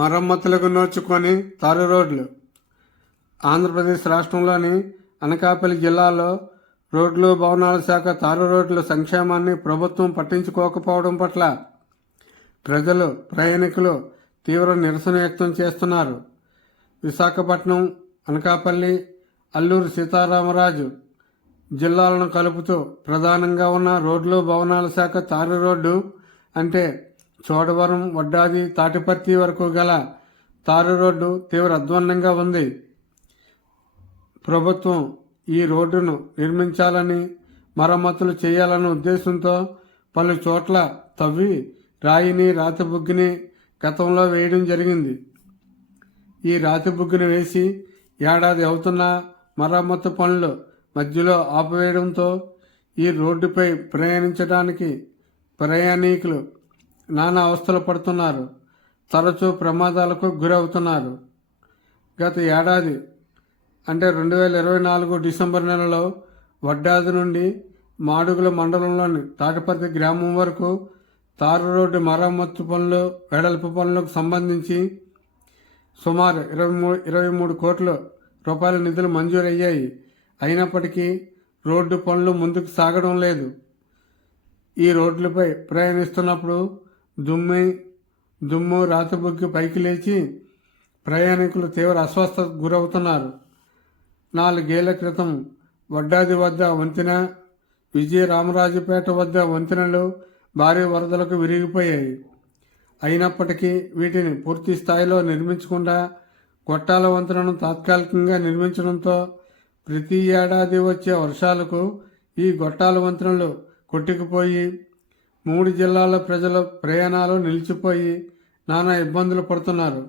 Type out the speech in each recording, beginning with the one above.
మరమ్మతులకు నోచుకొని తారు రోడ్లు. ఆంధ్రప్రదేశ్ రాష్ట్రంలోని అనకాపల్లి జిల్లాలో రోడ్లు భవనాల శాఖ తారు రోడ్ల సంక్షేమాన్ని ప్రభుత్వం పట్టించుకోకపోవడం పట్ల ప్రజలు, ప్రయాణికులు తీవ్ర నిరసన వ్యక్తం చేస్తున్నారు. విశాఖపట్నం, అనకాపల్లి, అల్లూరు సీతారామరాజు జిల్లాలను కలుపుతూ ప్రధానంగా ఉన్న రోడ్లు భవనాల శాఖ తారు రోడ్డు అంటే చోడవరం, వడ్డాది, తాటిపర్తి వరకు గల తారు రోడ్డు తీవ్ర అధ్వాన్నంగా ఉంది. ప్రభుత్వం ఈ రోడ్డును నిర్మించాలని, మరమ్మతులు చేయాలన్న ఉద్దేశంతో పలు చోట్ల తవ్వి రాయిని, రాతి బుగ్గిని గతంలో వేయడం జరిగింది. ఈ రాతి బుగ్గిని వేసి ఏడాది అవుతున్న మరమ్మతు పనులు మధ్యలో ఆపివేయడంతో ఈ రోడ్డుపై ప్రయాణించడానికి ప్రయాణికులు నానా అవస్థలు పడుతున్నారు. తరచూ ప్రమాదాలకు గురవుతున్నారు. గత ఏడాది అంటే 2024 డిసెంబర్ నెలలో వడ్డాది నుండి మాడుగుల మండలంలోని తాటిపర్తి గ్రామం వరకు తారు రోడ్డు మరమ్మత్తు పనులు, వెడల్పు పనులకు సంబంధించి సుమారు 23 కోట్ల రూపాయల నిధులు మంజూరయ్యాయి. అయినప్పటికీ రోడ్డు పనులు ముందుకు సాగడం లేదు. ఈ రోడ్లపై ప్రయాణిస్తున్నప్పుడు దుమ్ము, రాతిబుగ్గి పైకి లేచి ప్రయాణికులు తీవ్ర అస్వస్థతకు గురవుతున్నారు. 4 ఏళ్ల క్రితం వడ్డాది వద్ద వంతెన, విజయరామరాజుపేట వద్ద వంతెనలు భారీ వరదలకు విరిగిపోయాయి. అయినప్పటికీ వీటిని పూర్తి స్థాయిలో నిర్మించకుండా గొట్టాల వంతెనను తాత్కాలికంగా నిర్మించడంతో ప్రతి ఏడాది వచ్చే వర్షాలకు ఈ గొట్టాల వంతెనలు కొట్టుకుపోయి 3 జిల్లాల ప్రజల ప్రయాణాలు నిలిచిపోయి నానా ఇబ్బందులు పడుతున్నారు.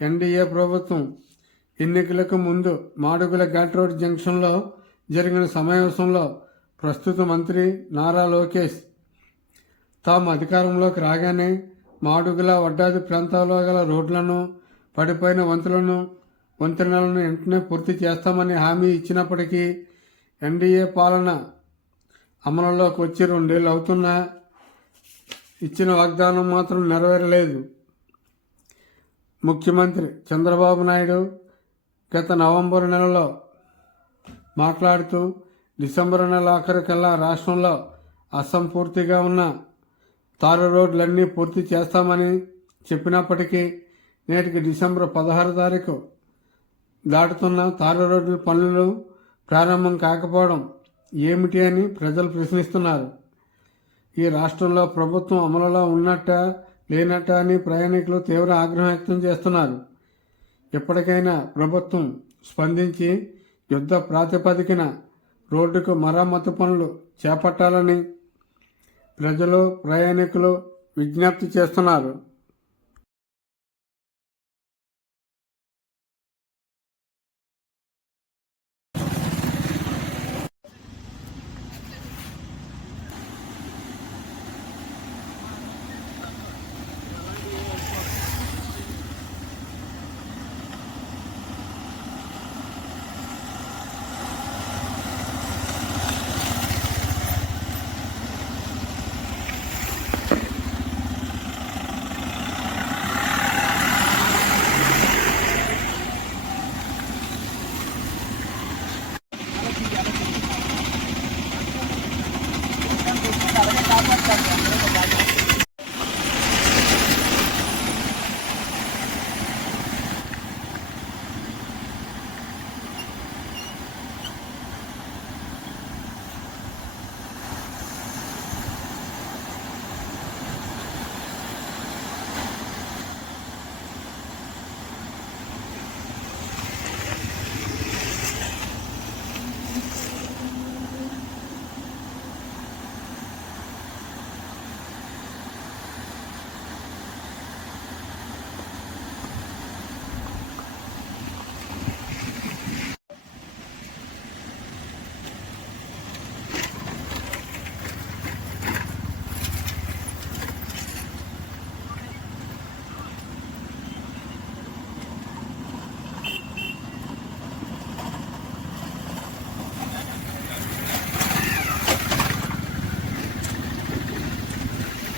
ఎన్డీఏ ప్రభుత్వం ఎన్నికలకు ముందు మాడుగుల ఘాట్ రోడ్ జంక్షన్లో జరిగిన సమావేశంలో ప్రస్తుత మంత్రి నారా లోకేష్ తాము అధికారంలోకి రాగానే మాడుగుల, వడ్డాది ప్రాంతాల్లో గల రోడ్లను, పడిపోయిన వంతెనలను వెంటనే పూర్తి చేస్తామని హామీ ఇచ్చినప్పటికీ ఎన్డీఏ పాలన అమలులోకి వచ్చి 2 ఏళ్ళు అవుతున్నా ఇచ్చిన వాగ్దానం మాత్రం నెరవేరలేదు. ముఖ్యమంత్రి చంద్రబాబు నాయుడు గత నవంబర్ నెలలో మాట్లాడుతూ డిసెంబర్ నెల ఆఖరికల్లా రాష్ట్రంలో అసంపూర్తిగా ఉన్న తారు రోడ్లన్నీ పూర్తి చేస్తామని చెప్పినప్పటికీ నేటికి డిసెంబర్ 16 తారీఖు దాటుతున్న తారు రోడ్ల పనులు ప్రారంభం కాకపోవడం ఏమిటి అని ప్రజలు ప్రశ్నిస్తున్నారు. ఈ రాష్ట్రంలో ప్రభుత్వం అమలులో ఉన్నట్ట లేనట్ట అని ప్రయాణికులు తీవ్ర ఆగ్రహం వ్యక్తం చేస్తున్నారు. ఎప్పటికైనా ప్రభుత్వం స్పందించి యుద్ధ ప్రాతిపదికన రోడ్డుకు మరమ్మతు పనులు చేపట్టాలని ప్రజలు, ప్రయాణికులు విజ్ఞప్తి చేస్తున్నారు.